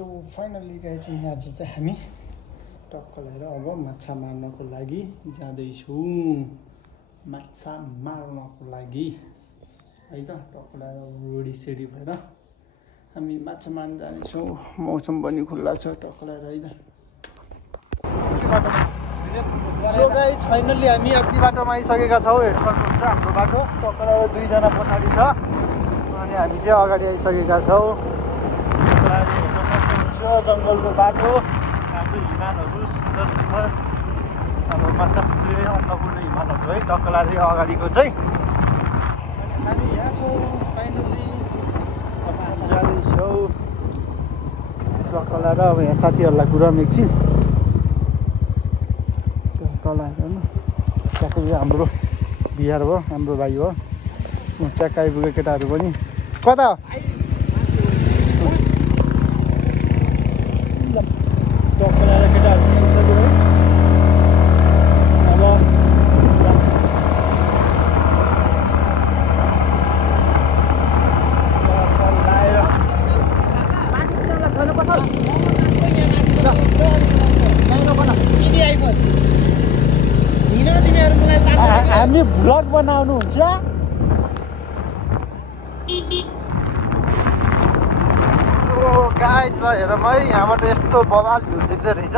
So finally guys आज चाहिँ हामी टक्क लगाएर अब माछा मार्नको लागि जाँदैछौँ। माछा मार्नको लागि है त टक्क लगाएर रेडी सेडी भएर हामी माछा मार्न जानेछौँ। मौसम पनि खुल्ला छ टक्क लगाएर है त। सो गाइज फाइनली हामी अति बाटोमा आइसकेका छौँ। हेडफोन हुन्छ हाम्रो बाटो टक्क लगाएर दुईजना पछाडि छ अनि हामी चाहिँ अगाडि आइसकेका छौँ। जङ्गलको बाटो हाम्रो हिमालहरू सुन्दर सुन्दर अब माछापुच्छ्रे अन्नपूर्ण हिमालहरू है टक्क लगाएर अगाडिको चाहिँ। अनि हामी यहाँ छौँ फाइनली अब हामी जाँदैछौँ टक्क लगाएर। अब यहाँ साथीहरूलाई कुरा एकछिन टक्क लगाएर ट्याक्कै हाम्रो बिहार भयो, हाम्रो भाइ हो। ट्याक्क आइपुग्यो केटाहरू पनि। कता टक्क लगाएर केटाहरू पनि आइसक्यो है। अब हामी भ्लग बनाउनुहुन्छ। गाइज ल हेर है, यहाँबाट यस्तो बवाल भ्यू देख्दो रहेछ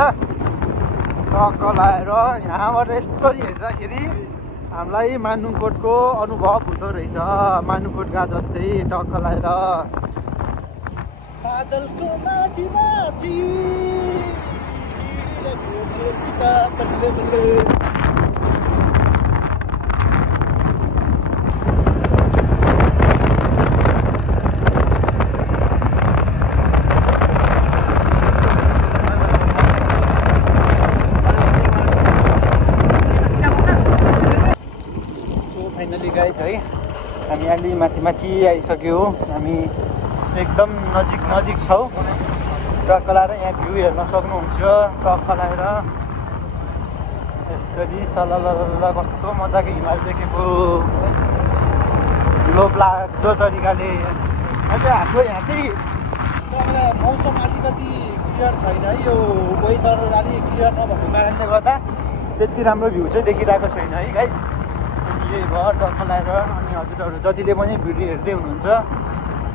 टक्क लगाएर। यहाँबाट यस्तो हेर्दाखेरि हामीलाई मानुकोटको अनुभव हुँदो रहेछ, मानुकोटका जस्तै टक्क लगाएर। बादलको माथि माथि बल्ले बल्ले। फाइनली गाइज है हामी अलि माथि माथि आइसक्यो। हामी एकदम नजिक छौँ टक्क लगाएर। यहाँ भ्यू हेर्न सक्नुहुन्छ टक्क लगाएर। यसरी सलल कस्तो मजाको हिमाल देखेको लोभ लाग्दो तरिकाले। अझै हाम्रो यहाँ चाहिँ तपाईँलाई मौसम अलिकति क्लियर छैन है, यो वेदर अलिक क्लियर नभएको कारणले गर्दा त्यति राम्रो भ्यू चाहिँ देखिरहेको छैन है गाइज। यही भयो टक्क लगाएर। अनि हजुरहरू जतिले पनि भिडियो हेर्दै हुनुहुन्छ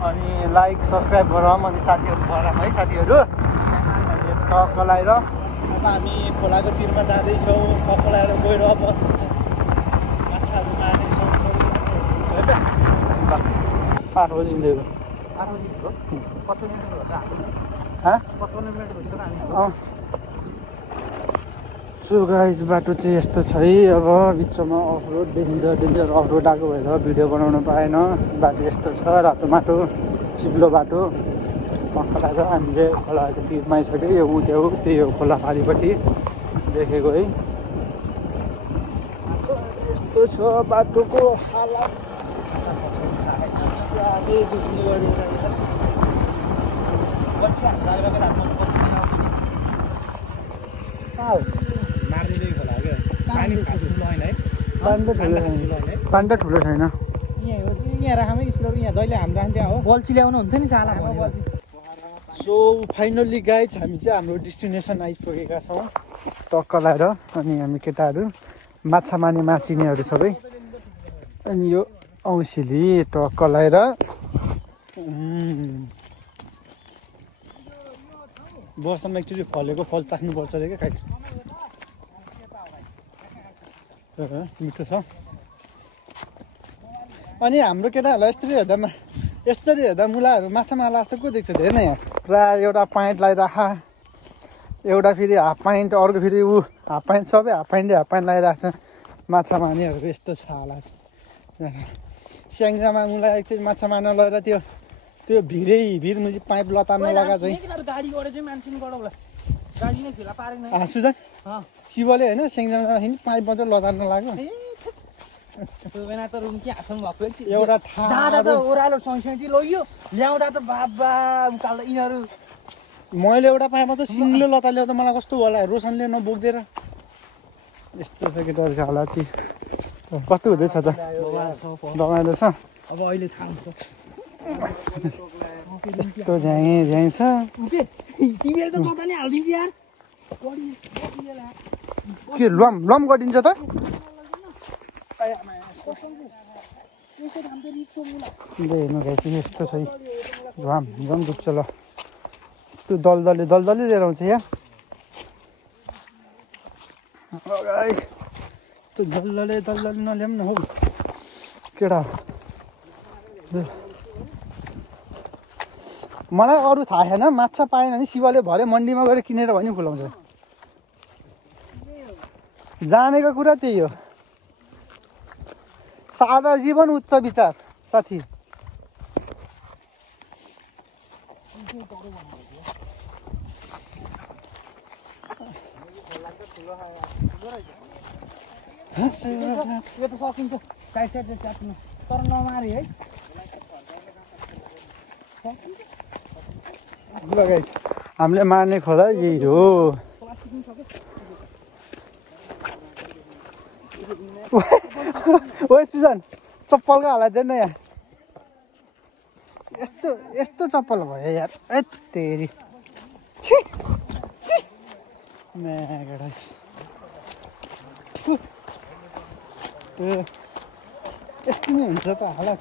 अनि लाइक सब्सक्राइब गरौँ अनि साथीहरू गरौँ है साथीहरू। अनि टक्क लगाएर अब हामी खोलाको तिरमा जाँदैछौँ टक्क लगाएर गएर अब माछाहरू मार्नेछौँ है त। 8 बजीदेखि 8 बजी हो 55 मिनट भइसक्यो। सो गाइज बाटो चाहिँ यस्तो छ है। अब बिचमा अफरोड डेन्जर अफरोड आएको भएर भिडियो बनाउन पाएन। बाटो यस्तो छ, रातो माटो चिप्लो बाटो टक्क लगाएर। हामीले खोलाको तिरमा आइसक्यो। यो उठ्यो त्यही हो खोला पारिपट्टि देखेको है। यस्तो छ बाटोको हालत। पानी त ठुलो छैन। बल्छी ल्याउनु हुन्छ नि साला। सो फाइनल्ली गाइज हामी चाहिँ हाम्रो डेस्टिनेसन आइपुगेका छौँ टक्क लगाएर। अनि हामी केटाहरू माछा मार्ने माचिनेहरू सबै। अनि यो औँसीली टक्क लगाएर। वर्षमा एकचोटि फलेको फल चाख्नुपर्छ अरे क्या खाइ। मिठो छ। अनि हाम्रो केटाहरूलाई यस्तरी हेर्दा मुलाहरू माछा मार्ला जस्तो को देख्छ धेरै नै। यहाँ प्रायः एउटा प्यान्ट लगाइराख, एउटा फेरि हाफ प्यान्ट, अर्को फेरि ऊ हाफ प्यान्ट, सबै हाफ प्यान्ट लगाइरहेको छ माछा मार्नेहरूको। यस्तो छ हालत। स्याङ्जामा मुला एकचोटि माछा मार्न लगेर त्यो भिरमा चाहिँ पाइप लतार्न लगाएको चाहिँ सुजन शिवले होइन स्याङ्जामा पाइप मात्रै लतार्न लाग्यो। एउटा ओह्रालो सँगसँगै लग्यो ल्याउँदा त बाबा उकाल्दा यिनीहरू। मैले एउटा पाइप मात्रै सिङ्गो लता ल्याउँदा मलाई कस्तो होला, रोशनले नबोक्देर। यस्तो छ केटाहरूको हालत। कस्तो हुँदैछ त? रमाइलो छ। अब अहिले थाहा हुन्छ यस्तो झ्याङ छ के लम गरिदिन्छ त हेर्नु गाई चाहिँ यस्तो छ झ्वाम डुब्छ ल त्यो दलदली लिएर आउँछ यहाँ त्यो दलदली नल्याउँ न हौ केटा मलाई अरू थाहा छैन माछा पाएन भने शिवले भरे मन्डीमा गएर किनेर भनी खुलाउँछ जानेको कुरा त्यही हो सादा जीवन उच्च विचार साथी यो त सकिन्छ साइड च्याप्नु तर नमारे है लगाइ हामीले मार्ने खोला यही हो ओए सुजन चप्पलको हालत हेर्न यहाँ यस्तो चप्पल भयो यार ए तेरी यस्तो नि हुन्छ त हालत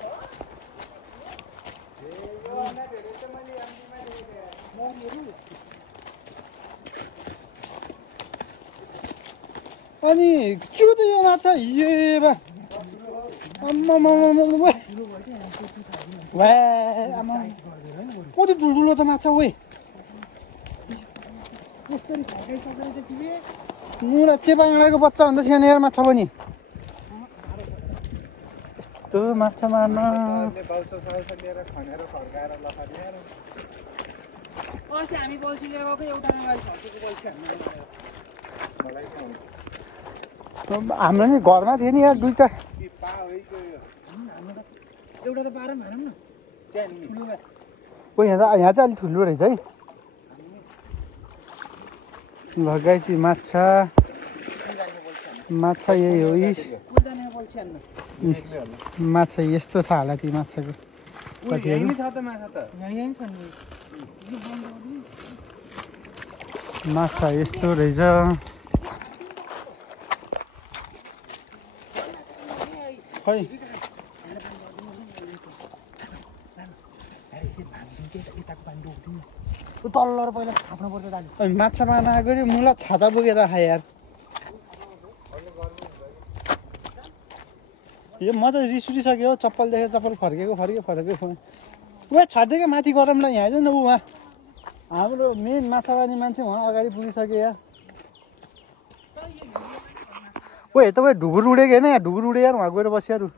अनि के हो त यो माछा ए बा कति ठुल्ठुलो त माछा ओए मुला चेपाङ्गाको बच्चा भन्दा सानो यार माछा पनि यस्तो माछा मार्न हामी बल्छी लिएर गएको एउटा हाम्रो नि घरमा थियो नि यार दुईटा एउटा त पारौँ भनौँ न यहाँ चाहिँ अलिक ठुलो रहेछ है लगाएपछि माछा यही हो माछा यस्तो छ हालत यी माछाको कतिहरू माछा यस्तो रहेछ खै तल्लो पहिला थाप्नु पर्छ दाजु माछा मार्न आएको मुला छाता बोकेर खाए यार यो म त रिस उठिसक्यो चप्पल देखेर चप्पल फर्केको ऊ छाडिदिएको माथि गरौँ ल यहाँ चाहिँ न उहाँ हाम्रो मेन माछा मार्ने मान्छे उहाँ अगाडि पुगिसक्यो यार ओ यता उयो ढुकुर उडेको होइन यहाँ ढुकुर उडे यार उहाँ गएर बस्याहरू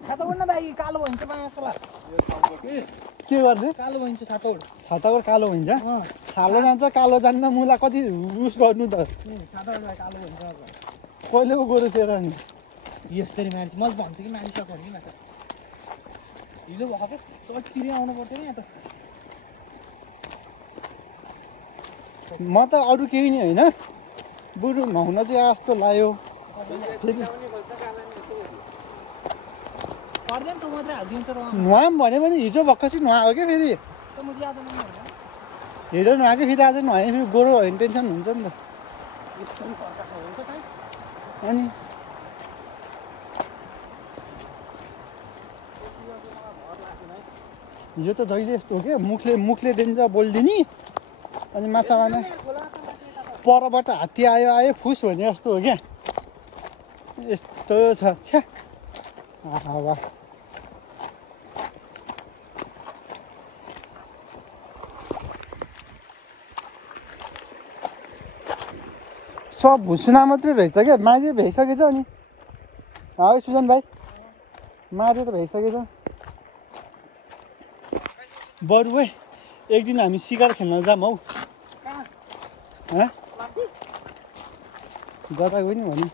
छाता उड्न भाइ कालो भइन्छ के गर्ने कालो भइन्छ छाताबाट कालो भइन्छ छालो जान्छ कालो जान्न मुला कति उस गर्नु त कहिले पो गऱ्यो तेरो नि यस्तरी मान्छे मैले भन्थेँ कि मानिसको नि माछा हिलो भएको चटकिरी आउनु पर्थ्यो नि यहाँ त म त अरू केही नि होइन बुढो नुहाउन चाहिँ जस्तो लाग्यो नुहाम भने पनि हिजो भर्खर नुहाएको क्या फेरि हिजो नुहाएको फेरि आज नुहायो फेरि गोरो भयो भने टेन्सन हुन्छ नि त अनि यो त जहिले यस्तो हो क्या मुखले दिन्छ बोलिदिने अनि माछा मार्ने परबाट हात्ती आयो फुस भने जस्तो हो क्या यस्तो छ छ्या हावा सब भुसुना मात्रै रहेछ क्या मारेर भइसकेछ अनि है सुजन भाइ मारेर भइसकेछ बरु एक दिन हामी सिकार खेल्न जाऊँ हौ जता गयो नि भने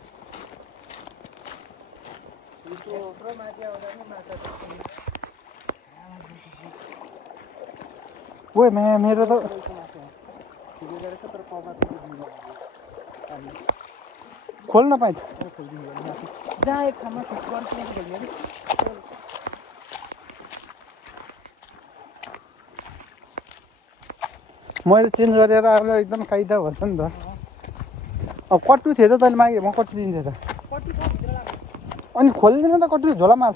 ओ मेरो त खोल्न पाइन्छ जहाँ एक ठाउँमा मैले चेन्ज गरेर आएर एकदम काइदा भन्छ नि त। अब कट्टु थियो त तैँले मागे म कट्टु दिन्थेँ त। अनि खोलिदिन त कट्टु झोला माल।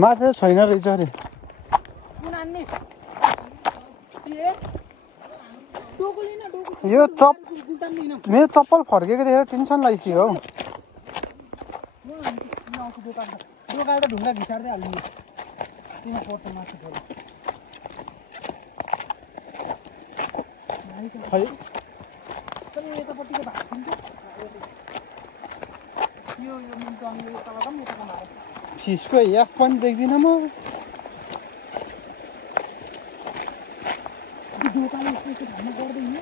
माछा छैन रहेछ अरे। यो मेरो चप्पल फर्केको देखेर टेन्सन लागिसक्यो हौ। दोकान त ढुङ्गा घिसार्दै हाल्नु किन पर्छ माछा खै तर यतापट्टिको भाग यो मुन्टङले तल पनि यताको मारे फिसको याक पनि देख्दिनँ म। दोकानले यस्तो भन्नु पर्दैन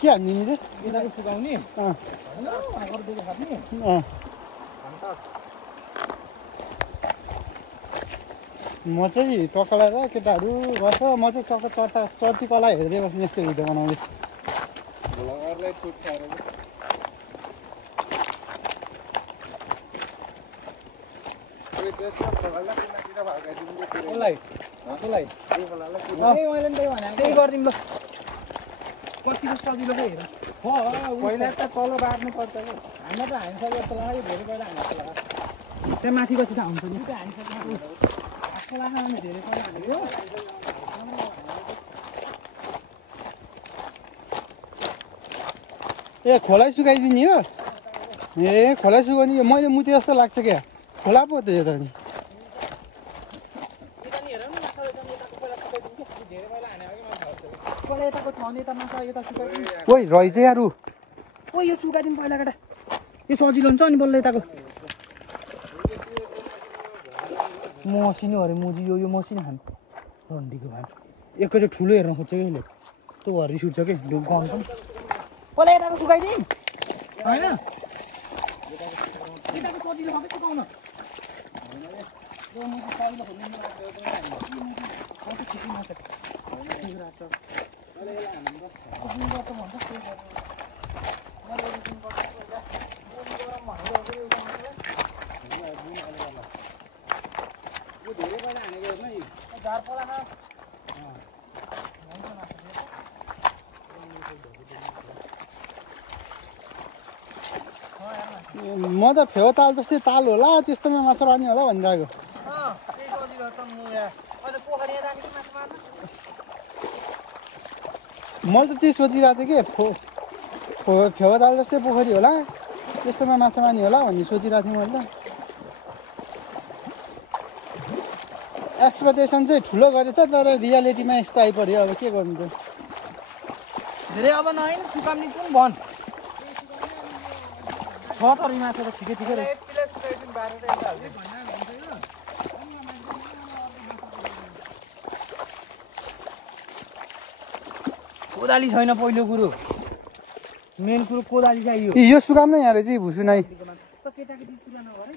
के हान्दिने यताको सुकाउने म चाहिँ टकला र केटाहरू गर्छ। म चाहिँ चर्ती कला हेर्दै बस्ने यस्तो भिडियो बनाउँदै। त्यही गरिदिउँ ल कतिको सजिलो पो हेर पहिला त तल बार्नु पर्छ कि हान्न त हान्छ जस्तो लाग्यो धेरै पहिला हान्छ त्यहाँ माथि पछि त हुन्छ नि हान्छ धेरै पहिला हाल्यो। ए खोलाइ सुकाइदिने हो। ए खोलाइ सुकाउने यो मैले मुते जस्तो लाग्छ क्या। खोला पो त यो त नि। ओइ रहेछ यारु। ओ यो सुकाइदिउँ पहिला केटा यो सजिलो हुन्छ अनि बल्ल यताको मसिनो अरे मुजी यो मसिनो खानु रन्डीको भाइ एकैचोटि ठुलो हेर्न खोज्छ कि यसले त्यो भएर रिस उठ्छ कि गहुँ पनि पहिला यताको सुकाइदिउँ होइन यताको सजिलो खाँदै सुकाउन म त फेवा ताल जस्तै ताल होला त्यस्तोमा माछा पानी होला भनिरहेको। मैले त त्यही सोचिरहेको थिएँ कि फेवा ताल जस्तै पोखरी होला त्यस्तोमा माछा पानी होला भन्ने सोचिरहेको थिएँ मैले त। एक्सपेक्टेसन चाहिँ ठुलो गरेछ तर रियालिटीमा यस्तो आइपऱ्यो। अब के गर्नु त धेरै अब नआइन सुकाउने कुन भन् छ तर माछा त ठिकै ठिकै रहेछ। कोदाली छैन पहिलो कुरो मेन कुरो कोदाली चाहियो। यो सुकाउन यहाँ रहेछ भुसु नै। केटाकेटी कुरा नगरे